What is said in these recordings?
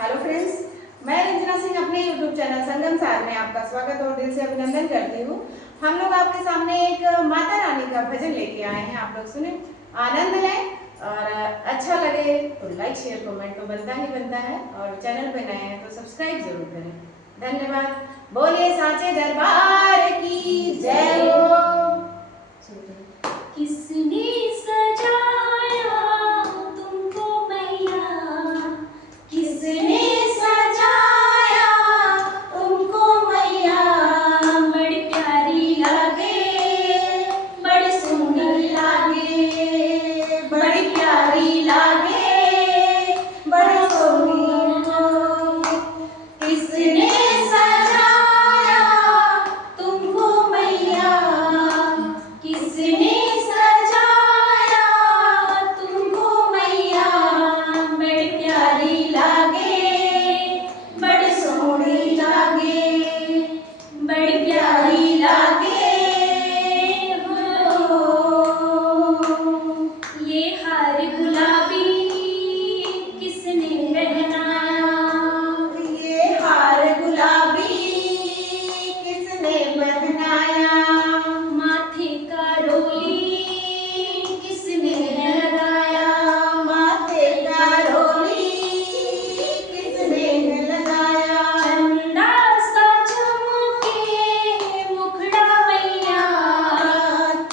Hello friends, मैं रंजना सिंह अपने YouTube channel संगम सार में आपका स्वागत और दिल से अभिनंदन करती हूँ। हम लोग आपके सामने एक माता रानी का भजन लेके आए हैं। आप लोग सुने, आनंद लें और अच्छा लगे तो लाइक शेयर कमेंट तो बनता ही बनता है, और चैनल पे नए हैं तो सब्सक्राइब जरूर करें। धन्यवाद। बोलिए साचे दरबार की जय हो। किसने सजाया तुमको मैया, किसने सजाया तुमको मैया, बड़ी प्यारी लागे, बड़ी सुंदर लागे, बड़ी प्यारी लागे, बड़ी सुंदर। किसने सजाया तुमको मैया, किसने सजाया तुमको मैया, बड़ी प्यारी लागे, बड़ी सोहनी लागे, बड़ी प्यारी लागे हो। ये हार गुलाबी किसने पहनाया, ये हार गुलाबी किसने पहनाया, माथे का रोली किसने लगाया, माथे का रोली किसने लगाया, चंदा सा चमके मुखड़ा मैया,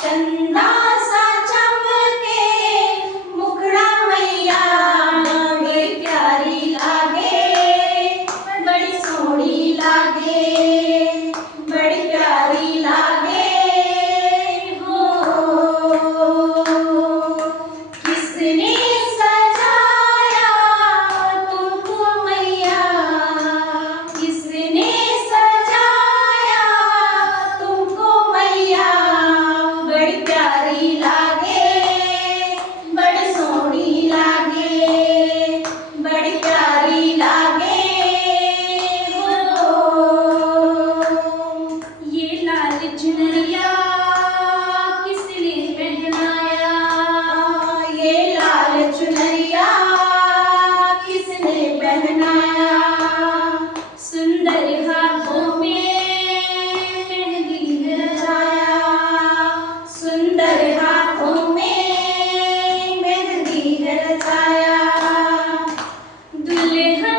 चंदा सा चमके मुखड़ा मैया, बड़ी प्यारी लागे, बड़ी सोहनी लागे, बड़ी प्यारी लागे हो। किसने सजाया तुमको मैया, किसने सजाया तुमको मैया, बड़ी प्यारी लागे, बड़ी सोहनी लागे, बड़ी प्यारी लागे हो। ये लाल चुनरिया किसने पहनाया, ये लाल चुनरिया किसने पहनाया, सुंदर हाथों में मेहंदी रचाया, सुंदर हाथों में मेहंदी रचाया, दुल्हन